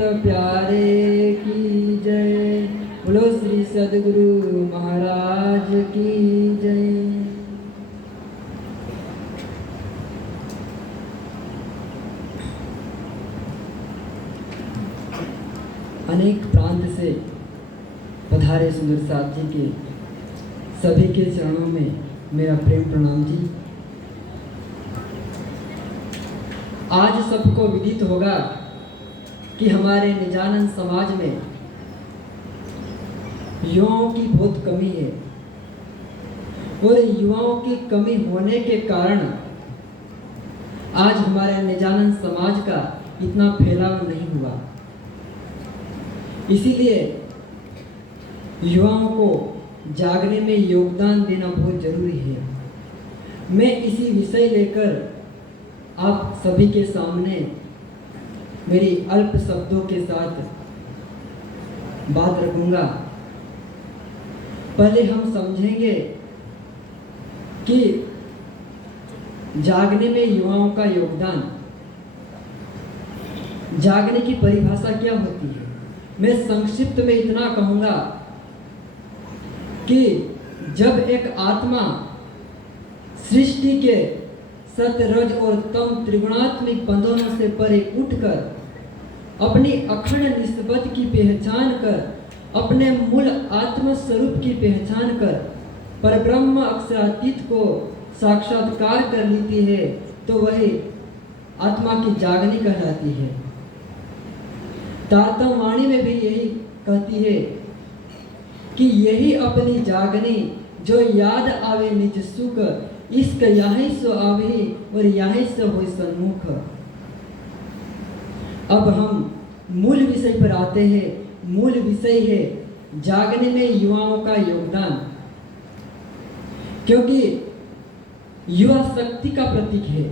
प्यारे की जय। बोलो श्री सद्गुरु महाराज की जय। अनेक प्रांत से पधारे सुंदर साथ जी के सभी के चरणों में मेरा प्रेम प्रणाम जी। आज सबको विदित होगा कि हमारे निजानंद समाज में युवाओं की बहुत कमी है और युवाओं की कमी होने के कारण आज हमारे निजानंद समाज का इतना फैलाव नहीं हुआ। इसीलिए युवाओं को जागने में योगदान देना बहुत जरूरी है। मैं इसी विषय लेकर आप सभी के सामने मेरी अल्प शब्दों के साथ बात रखूंगा। पहले हम समझेंगे कि जागने में युवाओं का योगदान, जागने की परिभाषा क्या होती है। मैं संक्षिप्त में इतना कहूंगा कि जब एक आत्मा सृष्टि के सत रज और तम त्रिगुणात्मक बंधनों से परे उठकर अपनी अखंड निस्बत की पहचान कर, अपने मूल आत्म स्वरूप की पहचान कर परब्रह्म अक्षरातीत को साक्षात्कार कर लेती है तो वही आत्मा की जागनी कहलाती है। तारतम वाणी में भी यही कहती है कि यही अपनी जागनी जो याद आवे निज सुख, इश्क यहीं सो आवे और यहीं से हो सन्मुख। अब हम मूल विषय पर आते हैं। मूल विषय है जागने में युवाओं का योगदान, क्योंकि युवा शक्ति का प्रतीक है।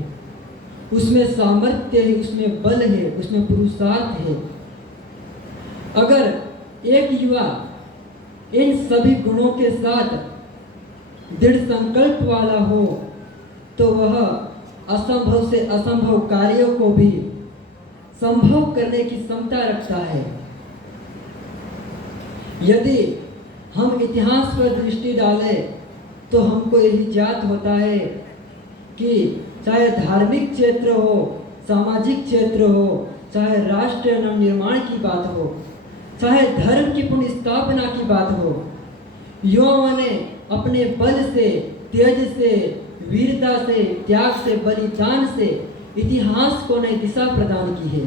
उसमें सामर्थ्य है, उसमें बल है, उसमें पुरुषार्थ है। अगर एक युवा इन सभी गुणों के साथ दृढ़ संकल्प वाला हो तो वह असंभव से असंभव कार्यों को भी संभव करने की क्षमता रखता है। यदि हम इतिहास पर दृष्टि डालें तो हमको यही ज्ञात होता है कि चाहे धार्मिक क्षेत्र हो, सामाजिक क्षेत्र हो, चाहे राष्ट्र नवनिर्माण की बात हो, चाहे धर्म की पुनर्स्थापना की बात हो, युवाओं ने अपने बल से, तेज से, वीरता से, त्याग से, बलिदान से इतिहास को नई दिशा प्रदान की है।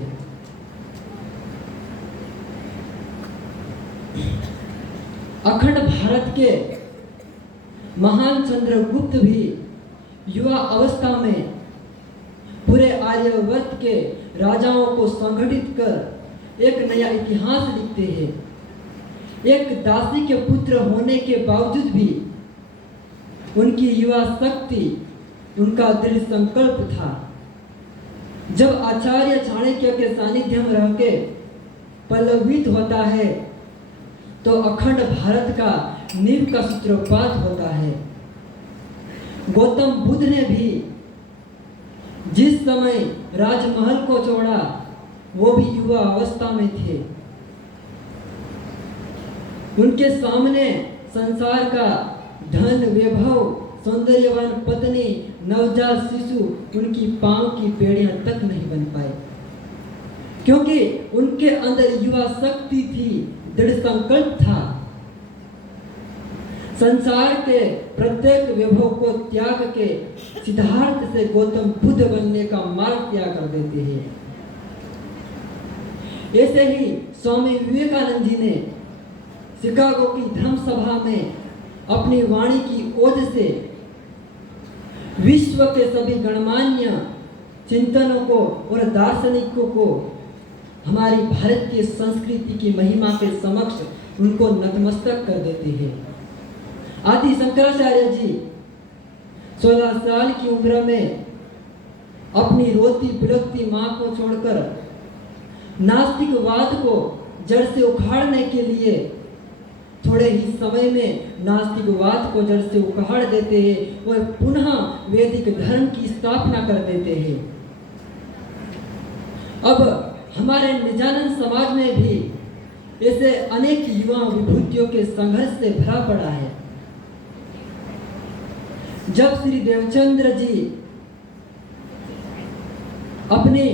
अखंड भारत के महान चंद्रगुप्त भी युवा अवस्था में पूरे आर्यवर्त के राजाओं को संगठित कर एक नया इतिहास लिखते हैं। एक दासी के पुत्र होने के बावजूद भी उनकी युवा शक्ति, उनका दृढ़ संकल्प था। जब आचार्य चाणक्य के सानिध्य में रह के पल्लवित होता है तो अखंड भारत का नींव का सूत्रपात होता है। गौतम बुद्ध ने भी जिस समय राजमहल को छोड़ा वो भी युवा अवस्था में थे। उनके सामने संसार का धन, वैभव, सौंदर्यवान पत्नी, नवजात शिशु उनकी पांव की बेड़ियां तक नहीं बन पाए, क्योंकि उनके अंदर युवा शक्ति थी, दृढ़ संकल्प था। संसार के प्रत्येक वैभव को त्याग के सिद्धार्थ से गौतम बुद्ध बनने का मार्ग त्याग कर देते हैं। ऐसे ही स्वामी विवेकानंद जी ने शिकागो की धर्म सभा में अपनी वाणी की ओज से विश्व के सभी गणमान्य चिंतनों को और दार्शनिकों को हमारी भारतीय संस्कृति की महिमा के समक्ष उनको नतमस्तक कर देते हैं। आदि शंकराचार्य जी 16 साल की उम्र में अपनी रोती बिलखती मां को छोड़कर नास्तिकवाद को जड़ से उखाड़ने के लिए थोड़े ही समय में नास्तिकवाद को जड़ से उखाड़ देते हैं और पुनः वैदिक धर्म की स्थापना कर देते हैं। अब हमारे निजानंद समाज में भी ऐसे अनेक युवा विभूतियों के संघर्ष से भरा पड़ा है। जब श्री देवचंद्र जी अपनी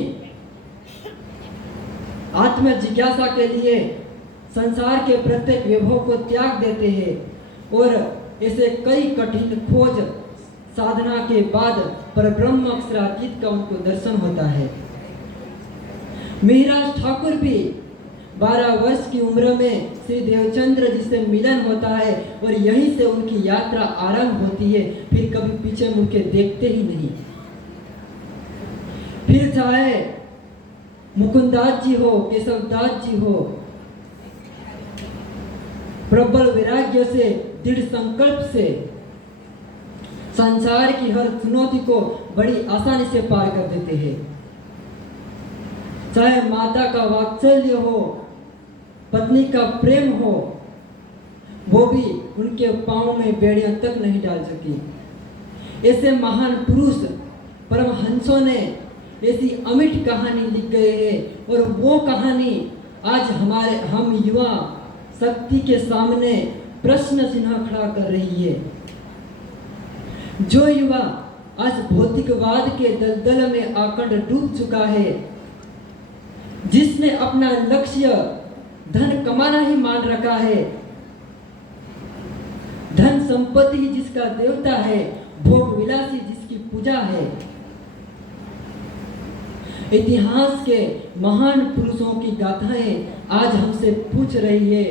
आत्म जिज्ञासा के लिए संसार के प्रत्येक वैभव को त्याग देते हैं और ऐसे कई कठिन खोज साधना के बाद परब्रह्म अक्षरातीत का उनको दर्शन होता है। मिहिराज ठाकुर भी 12 वर्ष की उम्र में श्री देवचंद्र जी से मिलन होता है और यहीं से उनकी यात्रा आरंभ होती है, फिर कभी पीछे मुड़ के देखते ही नहीं। फिर चाहे मुकुंदास जी हो, केशवदास जी हो, प्रबल वैराग्य से, दृढ़ संकल्प से संसार की हर चुनौती को बड़ी आसानी से पार कर देते हैं। चाहे माता का वात्सल्य हो, पत्नी का प्रेम हो, वो भी उनके पांव में बेड़ियां तक नहीं डाल सकी। ऐसे महान पुरुष परमहंसों ने ऐसी अमिट कहानी लिख गए हैं और वो कहानी आज हम युवा शक्ति के सामने प्रश्न चिन्ह खड़ा कर रही है। जो युवा आज भौतिकवाद के दलदल में आकर डूब चुका है, जिसने अपना लक्ष्य धन कमाना ही मान रखा है, धन संपत्ति ही जिसका देवता है, भोग विलासी जिसकी पूजा है, इतिहास के महान पुरुषों की गाथाएं आज हमसे पूछ रही है,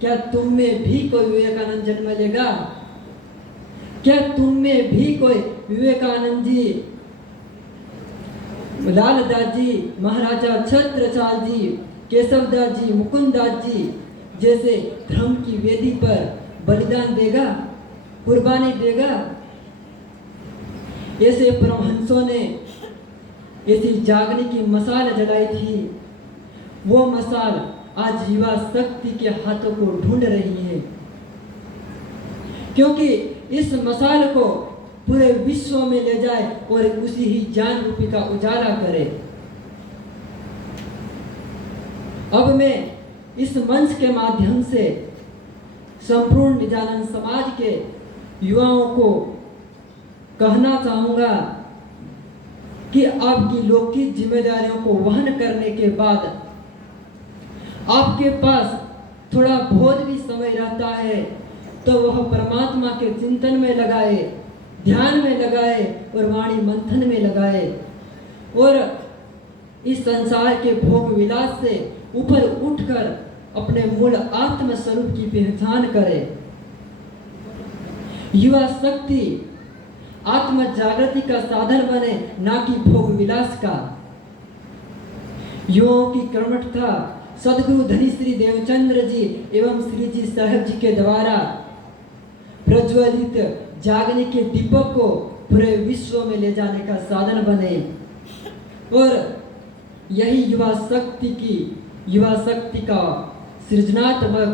क्या तुम में भी कोई विवेकानंद जन्म लेगा? क्या तुम में भी कोई विवेकानंद जी, लालदास जी, महाराजा छत्रसाल जी, केशवदास जी, मुकुंदास जी जैसे धर्म की वेदी पर बलिदान देगा, कुर्बानी देगा? ऐसे परमहंसों ने ऐसी जागने की मसाल जलाई थी। वो मसाल आज युवा शक्ति के हाथों को ढूंढ रही है, क्योंकि इस मसाल को पूरे विश्व में ले जाए और उसी ही ज्ञान रूपी का उजाला करे। अब मैं इस मंच के माध्यम से संपूर्ण निजानंद समाज के युवाओं को कहना चाहूंगा कि आपकी लौकिक जिम्मेदारियों को वहन करने के बाद आपके पास थोड़ा बहुत भी समय रहता है तो वह परमात्मा के चिंतन में लगाए, ध्यान में लगाए और वाणी मंथन में लगाए और इस संसार के भोग विलास से ऊपर उठकर अपने मूल आत्म स्वरूप की पहचान करे। युवा शक्ति आत्म जागृति का साधन बने, ना कि भोग विलास का। युवाओं की कर्मठता सदगुरु धनी श्री देवचंद्र जी एवं श्री जी साहब जी के द्वारा प्रज्वलित जागने के दीपक को पूरे विश्व में ले जाने का साधन बने और यही युवा शक्ति का सृजनात्मक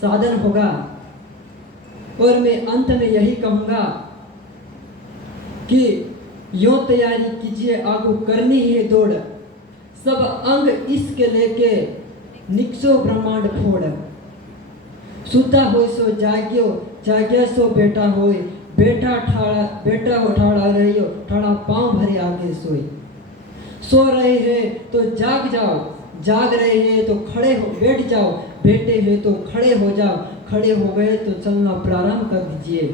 साधन होगा। और मैं अंत में यही कहूंगा कि यो तैयारी कीजिए, आगू करनी है दौड़, सब अंग इसके लेके निकसो ब्रह्मांड फोड़। सुता हो सो जाग्यो, जाग्या सो बेटा होए, बेटा उठाड़ा रहियो, ठाड़ा पांव भरे आगे सोए। सो रहे हैं तो जाग जाओ, जाग रहे हैं तो खड़े हो बैठ जाओ, बैठे हैं तो खड़े हो जाओ, खड़े हो गए तो चलना प्रारंभ कर दीजिए।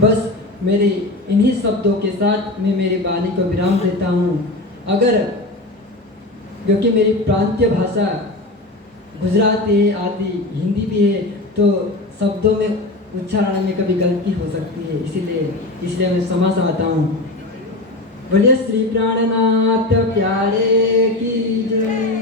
बस मेरे इन्हीं शब्दों के साथ मैं मेरी वाणी को विराम देता हूँ। अगर क्योंकि मेरी प्रांतीय भाषा गुजराती है, आदि हिंदी भी है, तो शब्दों में उच्चारण में कभी गलती हो सकती है, इसलिए मैं क्षमा चाहता हूँ। बोलिए श्री प्राणनाथ प्यारे की जय।